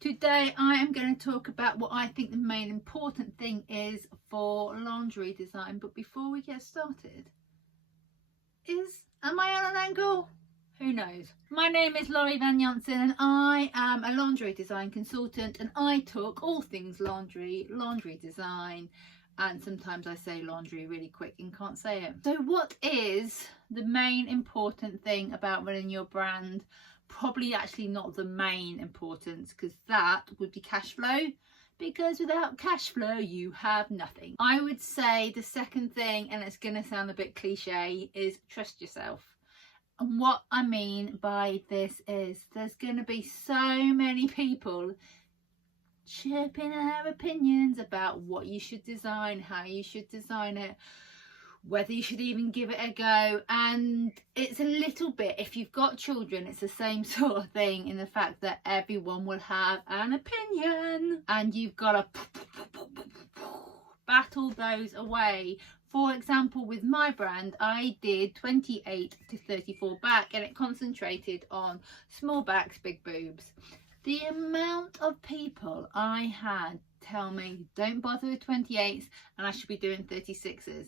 Today I am going to talk about what I think the main important thing is for lingerie design. But before we get started, am I on an angle? Who knows? My name is Laurie Van Janssen and I am a lingerie design consultant, and I talk all things lingerie design, and sometimes I say lingerie really quick and can't say it. So what is the main important thing about running your brand? Probably actually not the main importance, because that would be cash flow, because without cash flow you have nothing. I would say the second thing, and it's going to sound a bit cliche, is trust yourself. And what I mean by this is there's going to be so many people chirping their opinions about what you should design, how you should design it, whether you should even give it a go. And it's a little bit, if you've got children, it's the same sort of thing, in the fact that everyone will have an opinion and you've got to battle those away. For example, with my brand, I did 28 to 34 back, and it concentrated on small backs, big boobs. The amount of people I had tell me don't bother with 28s and I should be doing 36s.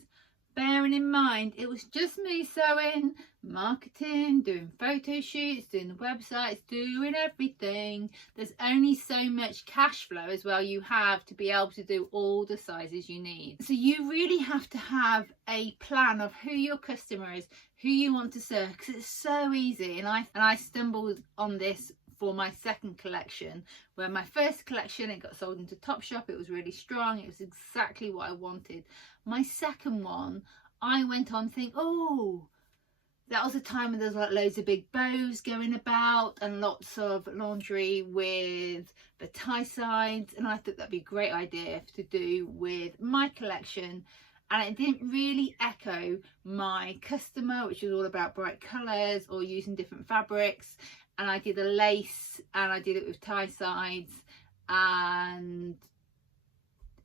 Bearing in mind, it was just me sewing, marketing, doing photo shoots, doing the websites, doing everything. There's only so much cash flow as well you have to be able to do all the sizes you need. So you really have to have a plan of who your customer is, who you want to serve, because it's so easy. And I stumbled on this for my second collection, where my first collection, it got sold into Topshop. It was really strong. It was exactly what I wanted. My second one, I went on thinking, oh, that was a time when there's like loads of big bows going about and lots of lingerie with the tie sides, and I thought that'd be a great idea to do with my collection. And it didn't really echo my customer, which was all about bright colours or using different fabrics. And I did a lace and I did it with tie sides, and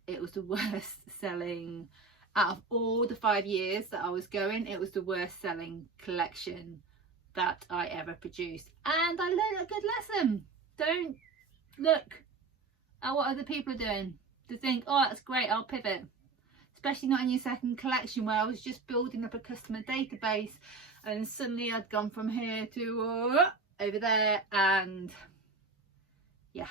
it was the worst selling out of all the 5 years that I was going. It was the worst selling collection that I ever produced, and I learned a good lesson. Don't look at what other people are doing to think, oh, that's great, I'll pivot. Especially not in your second collection, where I was just building up a customer database, and suddenly I'd gone from here to over there. And yeah.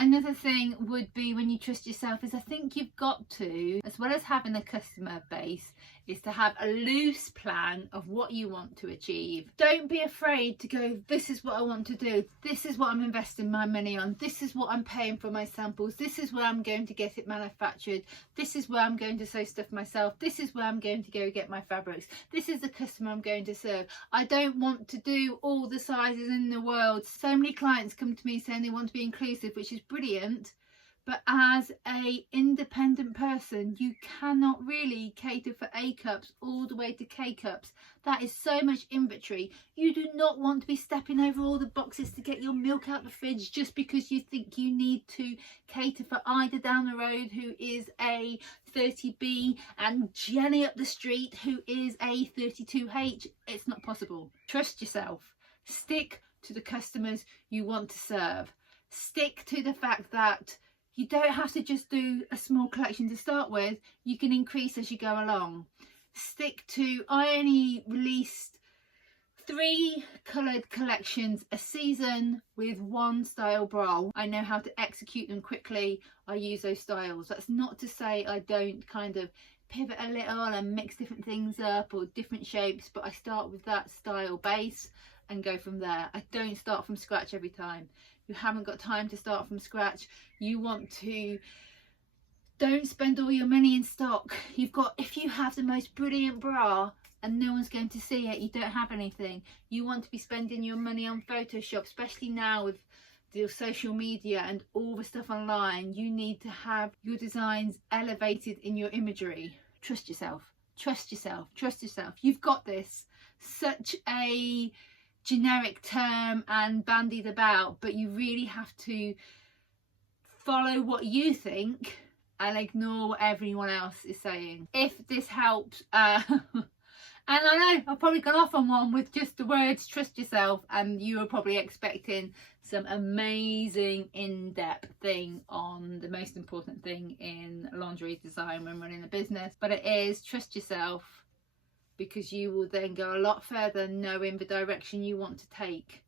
Another thing would be, when you trust yourself, is I think you've got to, as well as having a customer base, is to have a loose plan of what you want to achieve. Don't be afraid to go, this is what I want to do, this is what I'm investing my money on, this is what I'm paying for my samples, this is where I'm going to get it manufactured, this is where I'm going to sew stuff myself, this is where I'm going to go get my fabrics, this is the customer I'm going to serve. I don't want to do all the sizes in the world. So many clients come to me saying they want to be inclusive, which is brilliant, but as a independent person, you cannot really cater for A cups all the way to K cups. That is so much inventory. You do not want to be stepping over all the boxes to get your milk out the fridge just because you think you need to cater for Ida down the road, who is a 30B, and Jenny up the street, who is a 32H. It's not possible. Trust yourself. Stick to the customers you want to serve. Stick to the fact that you don't have to just do a small collection to start with. You can increase as you go along. Stick to, I only released 3 coloured collections a season with 1 style bra. I know how to execute them quickly. I use those styles. That's not to say I don't kind of pivot a little and mix different things up or different shapes, but I start with that style base and go from there. I don't start from scratch every time. You haven't got time to start from scratch. You want to, don't spend all your money in stock. You've got, if you have the most brilliant bra and no one's going to see it, you don't have anything. You want to be spending your money on Photoshop, especially now with the social media and all the stuff online. You need to have your designs elevated in your imagery. Trust yourself. Trust yourself. Trust yourself. You've got this. Such a generic term and bandied about, but you really have to follow what you think and ignore what everyone else is saying. If this helps, And I know I've probably gone off on one with just the words trust yourself, and you were probably expecting some amazing in-depth thing on the most important thing in lingerie design when running a business. But it is trust yourself, because you will then go a lot further knowing the direction you want to take,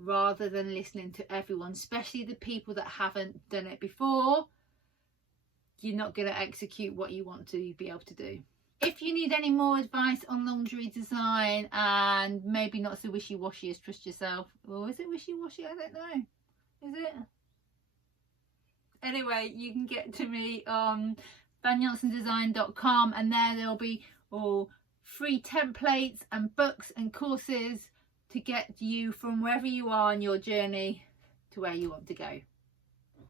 rather than listening to everyone, especially the people that haven't done it before. You're not going to execute what you want to be able to do. If you need any more advice on lingerie design, and maybe not so wishy-washy as trust yourself, or is it wishy-washy? I don't know. Is it? Anyway, you can get to me on vanjanssendesign.com, and there'll be all free templates and books and courses to get you from wherever you are on your journey to where you want to go.